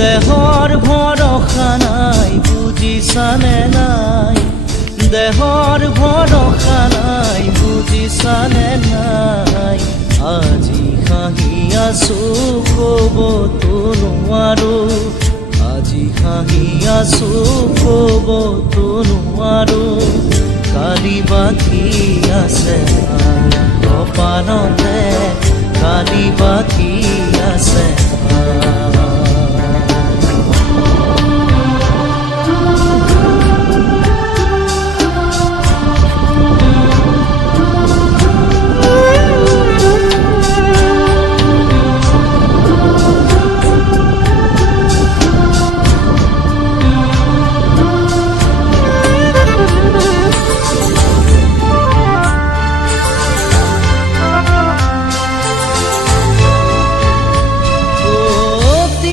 দেহৰ ভৰসা নাই বুজিছানে নাই দেহৰ ভৰসা নাই বুজিছানে নাই আজি হাঁহি আছো ক'বতো নোৱাৰো আজি হাঁহি আছো ক'বতো নোৱাৰো কালি বাকী আছে কপালতে কালি বাকী আছে